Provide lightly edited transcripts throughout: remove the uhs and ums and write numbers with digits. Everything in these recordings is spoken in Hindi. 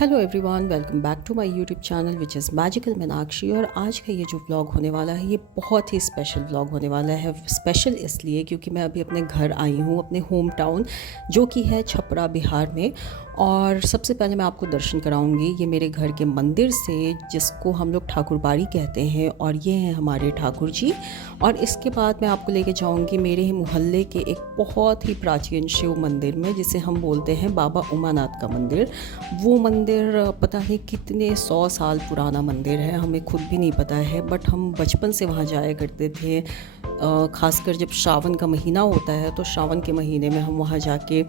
Hello everyone, welcome back to my YouTube channel which is magical Meenakshi. और आज का ये जो व्लॉग होने वाला है ये बहुत ही स्पेशल व्लॉग होने वाला है। स्पेशल इसलिए क्योंकि मैं अभी अपने घर आई हूँ, अपने होम टाउन जो कि है छपरा बिहार में। और सबसे पहले मैं आपको दर्शन कराऊंगी ये मेरे घर के मंदिर से, जिसको हम लोग ठाकुरबाड़ी कहते हैं, और ये हैं हमारे ठाकुर जी। और इसके बाद मैं आपको लेके जाऊंगी मेरे ही मोहल्ले के एक बहुत ही प्राचीन शिव मंदिर में, जिसे हम बोलते हैं बाबा उमानाथ का मंदिर। वो मंदिर पता नहीं कितने 100 साल पुराना मंदिर है, हमें खुद भी नहीं पता है, बट हम बचपन से वहाँ जाया करते थे। खासकर जब श्रावण का महीना होता है तो श्रावण के महीने में हम वहाँ जाके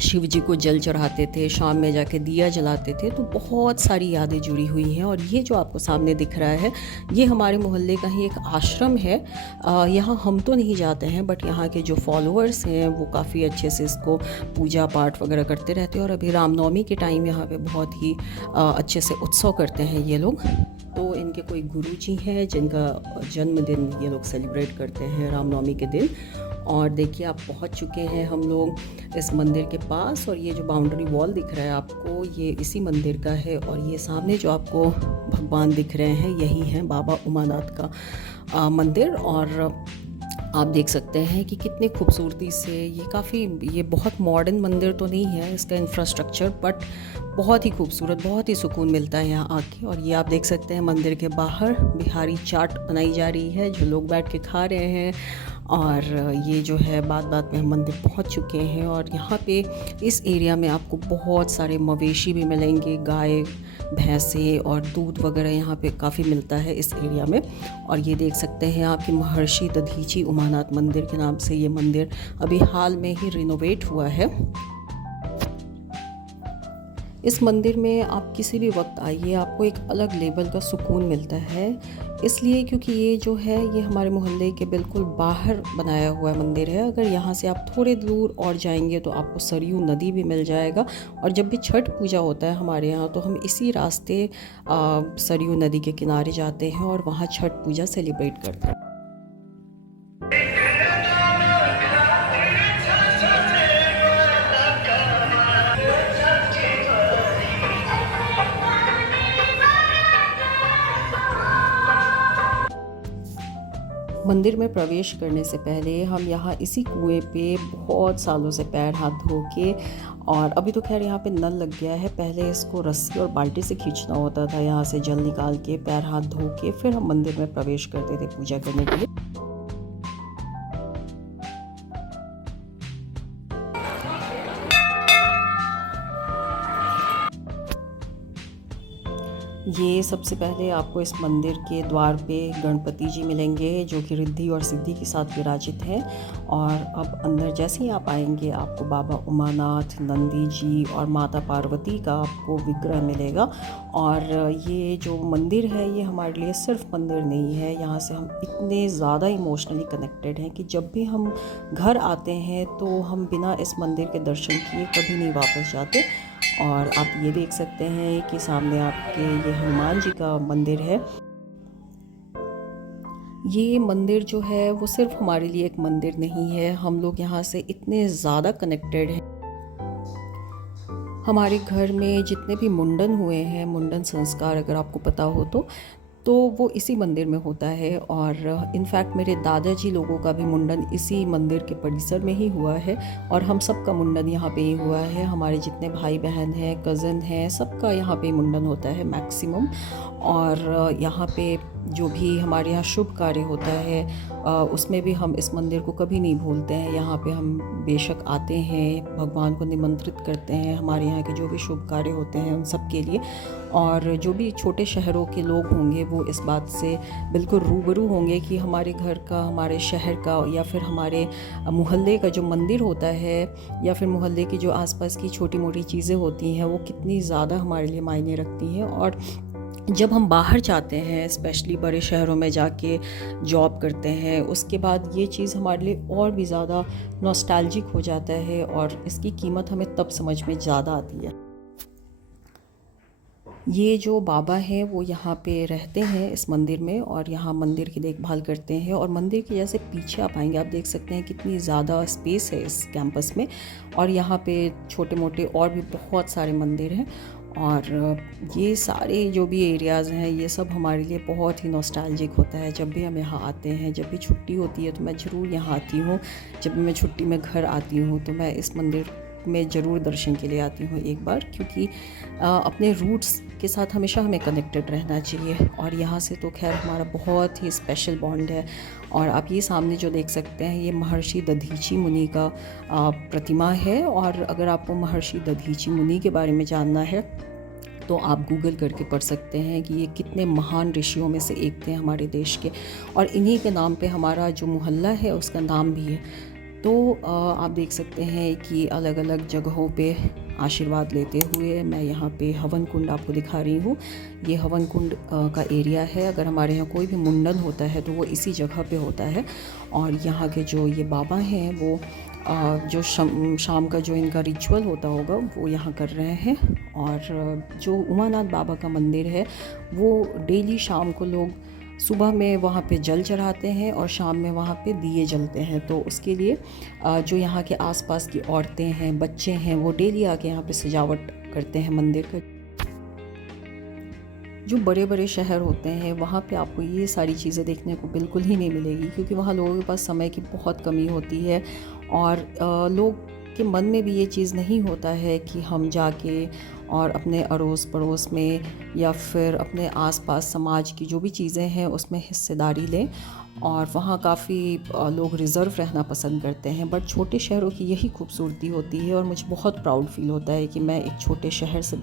शिव जी को जल चढ़ाते थे, शाम में जाके दिया जलाते थे। तो बहुत सारी यादें जुड़ी हुई हैं। और ये जो आपको सामने दिख रहा है ये हमारे मोहल्ले का ही एक आश्रम है। यहाँ हम तो नहीं जाते हैं, बट यहाँ के जो फॉलोअर्स हैं वो काफ़ी अच्छे से इसको पूजा पाठ वगैरह करते रहते हैं। और अभी रामनवमी के टाइम यहाँ पे बहुत ही अच्छे से उत्सव करते हैं ये लोग। तो इनके कोई गुरु जी हैं जिनका जन्मदिन ये लोग सेलिब्रेट करते हैं रामनवमी के दिन। और देखिए आप पहुंच चुके हैं हम लोग इस मंदिर के पास। और ये जो बाउंड्री वॉल दिख रहा है आपको, ये इसी मंदिर का है। और ये सामने जो आपको भगवान दिख रहे हैं यही हैं बाबा उमानाथ का मंदिर। और आप देख सकते हैं कि कितनी खूबसूरती से ये बहुत मॉडर्न मंदिर तो नहीं है इसका इंफ्रास्ट्रक्चर, बट बहुत ही खूबसूरत, बहुत ही सुकून मिलता है यहाँ आके। और ये आप देख सकते हैं मंदिर के बाहर बिहारी चाट बनाई जा रही है, जो लोग बैठ के खा रहे हैं। और ये जो है बात बात में हम मंदिर पहुँच चुके हैं। और यहाँ पे इस एरिया में आपको बहुत सारे मवेशी भी मिलेंगे, गाय भैंसे, और दूध वगैरह यहाँ पे काफ़ी मिलता है इस एरिया में। और ये देख सकते हैं आपकी महर्षि दधीची उमानाथ मंदिर के नाम से ये मंदिर अभी हाल में ही रिनोवेट हुआ है। इस मंदिर में आप किसी भी वक्त आइए, आपको एक अलग लेवल का सुकून मिलता है। इसलिए क्योंकि ये जो है ये हमारे मोहल्ले के बिल्कुल बाहर बनाया हुआ मंदिर है। अगर यहाँ से आप थोड़े दूर और जाएंगे तो आपको सरयू नदी भी मिल जाएगा। और जब भी छठ पूजा होता है हमारे यहाँ तो हम इसी रास्ते सरयू नदी के किनारे जाते हैं और वहाँ छठ पूजा सेलिब्रेट करते हैं। मंदिर में प्रवेश करने से पहले हम यहाँ इसी कुएं पे बहुत सालों से पैर हाथ धो के, और अभी तो खैर यहाँ पे नल लग गया है, पहले इसको रस्सी और बाल्टी से खींचना होता था, यहाँ से जल निकाल के पैर हाथ धो के फिर हम मंदिर में प्रवेश करते थे पूजा करने के लिए। ये सबसे पहले आपको इस मंदिर के द्वार पे गणपति जी मिलेंगे, जो कि रिद्धि और सिद्धि के साथ विराजित हैं। और अब अंदर जैसे ही आप आएंगे आपको बाबा उमानाथ, नंदी जी और माता पार्वती का आपको विग्रह मिलेगा। और ये जो मंदिर है ये हमारे लिए सिर्फ मंदिर नहीं है, यहाँ से हम इतने ज़्यादा इमोशनली कनेक्टेड हैं कि जब भी हम घर आते हैं तो हम बिना इस मंदिर के दर्शन किए कभी नहीं वापस जाते। और आप ये देख सकते हैं कि सामने आपके ये हनुमान जी का मंदिर है। ये मंदिर जो है वो सिर्फ हमारे लिए एक मंदिर नहीं है, हम लोग यहाँ से इतने ज़्यादा कनेक्टेड हैं। हमारे घर में जितने भी मुंडन हुए हैं, मुंडन संस्कार अगर आपको पता हो तो वो इसी मंदिर में होता है। और इनफैक्ट मेरे दादाजी लोगों का भी मुंडन इसी मंदिर के परिसर में ही हुआ है। और हम सब का मुंडन यहाँ पे ही हुआ है, हमारे जितने भाई बहन हैं, कज़न हैं, सबका यहाँ पे मुंडन होता है मैक्सिमम। और यहाँ पे जो भी हमारे यहाँ शुभ कार्य होता है उसमें भी हम इस मंदिर को कभी नहीं भूलते हैं। यहाँ पे हम बेशक आते हैं, भगवान को निमंत्रित करते हैं हमारे यहाँ के जो भी शुभ कार्य होते हैं उन सब के लिए। और जो भी छोटे शहरों के लोग होंगे वो इस बात से बिल्कुल रूबरू होंगे कि हमारे घर का, हमारे शहर का, या फिर हमारे मोहल्ले का जो मंदिर होता है, या फिर मोहल्ले की जो आसपास की छोटी मोटी चीज़ें होती हैं वो कितनी ज़्यादा हमारे लिए मायने रखती हैं। और जब हम बाहर जाते हैं, स्पेशली बड़े शहरों में जाके जॉब करते हैं, उसके बाद ये चीज़ हमारे लिए और भी ज़्यादा नॉस्टैल्जिक हो जाता है और इसकी कीमत हमें तब समझ में ज़्यादा आती है। ये जो बाबा हैं वो यहाँ पे रहते हैं इस मंदिर में, और यहाँ मंदिर की देखभाल करते हैं। और मंदिर के जैसे पीछे आप आएंगे, आप देख सकते हैं कितनी ज़्यादा स्पेस है इस कैंपस में। और यहाँ पे छोटे मोटे और भी बहुत सारे मंदिर हैं। और ये सारे जो भी एरियाज़ हैं ये सब हमारे लिए बहुत ही नॉस्टैल्जिक होता है। जब भी हम यहाँ आते हैं, जब भी छुट्टी होती है तो मैं ज़रूर यहाँ आती हूँ। जब भी मैं छुट्टी में घर आती हूँ तो मैं इस मंदिर में ज़रूर दर्शन के लिए आती हूँ एक बार, क्योंकि अपने रूट्स के साथ हमेशा हमें कनेक्टेड रहना चाहिए। और यहाँ से तो खैर हमारा बहुत ही स्पेशल बॉन्ड है। और आप ये सामने जो देख सकते हैं ये महर्षि दधीची मुनि का प्रतिमा है। और अगर आपको महर्षि दधीची मुनि के बारे में जानना है तो आप गूगल करके पढ़ सकते हैं कि ये कितने महान ऋषियों में से एक थे हमारे देश के। और इन्हीं के नाम पे हमारा जो मोहल्ला है उसका नाम भी है। तो आप देख सकते हैं कि अलग अलग जगहों पे आशीर्वाद लेते हुए मैं यहाँ पे हवन कुंड आपको दिखा रही हूँ। ये हवन कुंड का एरिया है। अगर हमारे यहाँ कोई भी मुंडन होता है तो वो इसी जगह पे होता है। और यहाँ के जो ये बाबा हैं वो जो शाम का जो इनका रिचुअल होता होगा वो यहाँ कर रहे हैं। और जो उमानाथ बाबा का मंदिर है वो डेली शाम को लोग सुबह में वहाँ पे जल चढ़ाते हैं और शाम में वहाँ पे दिए जलते हैं। तो उसके लिए जो यहाँ के आसपास की औरतें हैं, बच्चे हैं, वो डेली आके यहाँ पे सजावट करते हैं मंदिर का। जो बड़े बड़े शहर होते हैं वहाँ पे आपको ये सारी चीज़ें देखने को बिल्कुल ही नहीं मिलेगी, क्योंकि वहाँ लोगों के पास समय की बहुत कमी होती है। और लोग के मन में भी ये चीज़ नहीं होता है कि हम जाके और अपने अड़ोस पड़ोस में या फिर अपने आसपास समाज की जो भी चीज़ें हैं उसमें हिस्सेदारी लें। और वहाँ काफ़ी लोग रिज़र्व रहना पसंद करते हैं। बट छोटे शहरों की यही खूबसूरती होती है। और मुझे बहुत प्राउड फील होता है कि मैं एक छोटे शहर से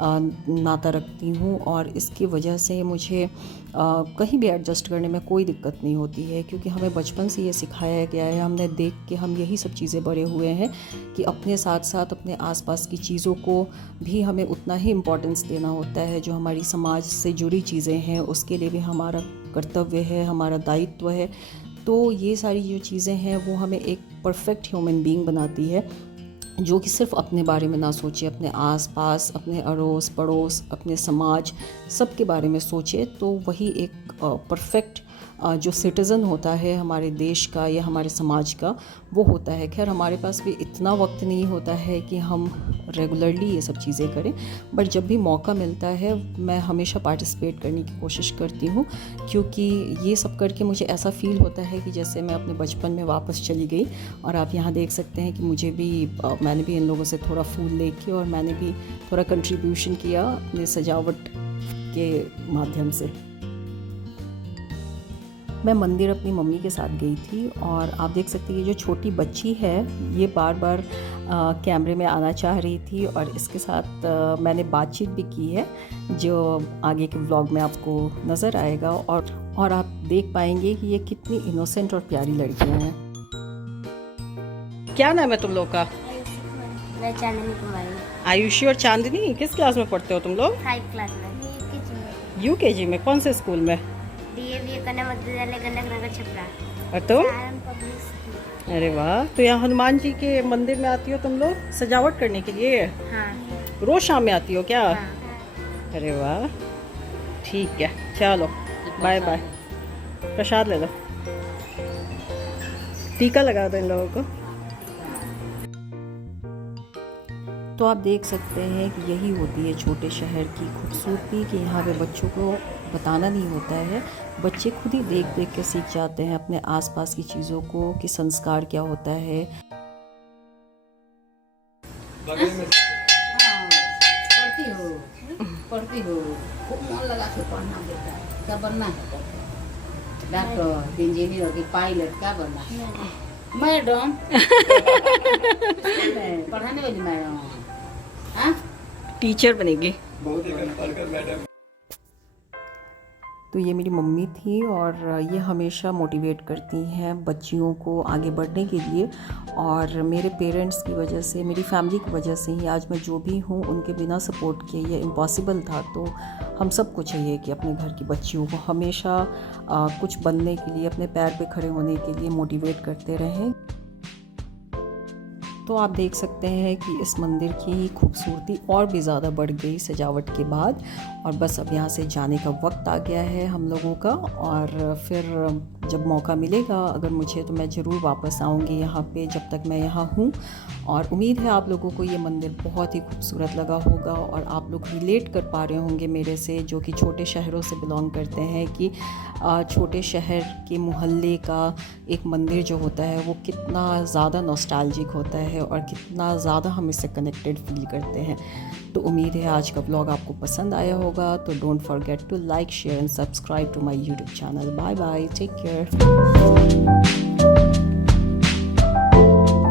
नाता रखती हूँ। और इसकी वजह से मुझे कहीं भी एडजस्ट करने में कोई दिक्कत नहीं होती है, क्योंकि हमें बचपन से ये सिखाया गया है, हमने देख के हम यही सब चीज़ें बड़े हुए हैं कि अपने साथ साथ अपने आसपास की चीज़ों को भी हमें उतना ही इम्पोर्टेंस देना होता है। जो हमारी समाज से जुड़ी चीज़ें हैं उसके लिए भी हमारा कर्तव्य है, हमारा दायित्व है। तो ये सारी जो चीज़ें हैं वो हमें एक परफेक्ट ह्यूमन बीइंग बनाती है, जो कि सिर्फ अपने बारे में ना सोचे, अपने आसपास, अपने अड़ोस पड़ोस, अपने समाज, सब के बारे में सोचे। तो वही एक परफेक्ट जो सिटीज़न होता है हमारे देश का या हमारे समाज का, वो होता है। खैर हमारे पास भी इतना वक्त नहीं होता है कि हम रेगुलरली ये सब चीज़ें करें, बट जब भी मौका मिलता है मैं हमेशा पार्टिसिपेट करने की कोशिश करती हूँ, क्योंकि ये सब करके मुझे ऐसा फ़ील होता है कि जैसे मैं अपने बचपन में वापस चली गई। और आप यहाँ देख सकते हैं कि मुझे भी मैंने भी इन लोगों से थोड़ा फूल लेके और मैंने भी थोड़ा कंट्रीब्यूशन किया अपने सजावट के माध्यम से। मैं मंदिर अपनी मम्मी के साथ गई थी। और आप देख सकते हैं ये जो छोटी बच्ची है ये बार बार कैमरे में आना चाह रही थी। और इसके साथ मैंने बातचीत भी की है, जो आगे के व्लॉग में आपको नज़र आएगा। और आप देख पाएंगे कि ये कितनी इनोसेंट और प्यारी लड़कियां हैं। क्या नाम है तुम लोग का? मैं चांदनी कुमारी। आयुषी और चांदनी किस क्लास में पढ़ते हो तुम लोग? 5 क्लास में। यूकेजी में। कौन से स्कूल में? डीएवी कन्या मध्य विद्यालय गंडक नगर छपरा। और तुम? अरे वाह। तो यहाँ हनुमान जी के मंदिर में आती हो तुम लोग सजावट करने के लिए? हाँ। रोज शाम में आती हो क्या? हाँ। अरे वाह, ठीक है, चलो बाय बाय। प्रसाद ले लो, टीका लगा दो इन लोगों को। तो आप देख सकते हैं कि यही होती है छोटे शहर की खूबसूरती, कि यहाँ पे बच्चों को बताना नहीं होता है, बच्चे खुद ही देख देख के सीख जाते हैं अपने आसपास की चीज़ों को कि संस्कार क्या होता है। पढ़ती हो खूब मन लगा के पढ़ना बेटा। क्या बनना है? डॉक्टर, इंजीनियर, पायलट, क्या बनना है? मैडम। पढ़ाने वाली मैडम। टीचर बनेगी। तो ये मेरी मम्मी थी और ये हमेशा मोटिवेट करती हैं बच्चियों को आगे बढ़ने के लिए। और मेरे पेरेंट्स की वजह से, मेरी फैमिली की वजह से ही आज मैं जो भी हूँ, उनके बिना सपोर्ट किए ये इम्पॉसिबल था। तो हम सबको चाहिए कि अपने घर की बच्चियों को हमेशा कुछ बनने के लिए, अपने पैर पे खड़े होने के लिए मोटिवेट करते रहें। तो आप देख सकते हैं कि इस मंदिर की खूबसूरती और भी ज़्यादा बढ़ गई सजावट के बाद। और बस अब यहाँ से जाने का वक्त आ गया है हम लोगों का, और फिर जब मौका मिलेगा अगर मुझे तो मैं ज़रूर वापस आऊँगी यहाँ पे जब तक मैं यहाँ हूँ। और उम्मीद है आप लोगों को ये मंदिर बहुत ही खूबसूरत लगा होगा और आप लोग रिलेट कर पा रहे होंगे मेरे से, जो कि छोटे शहरों से बिलोंग करते हैं, कि छोटे शहर के मोहल्ले का एक मंदिर जो होता है वो कितना ज़्यादा नॉस्टैल्जिक होता है और कितना ज़्यादा हम इससे कनेक्टेड फील करते हैं। तो उम्मीद है आज का ब्लॉग आपको पसंद आया होगा। तो don't forget to like, share and subscribe to my YouTube channel. Bye bye, take care.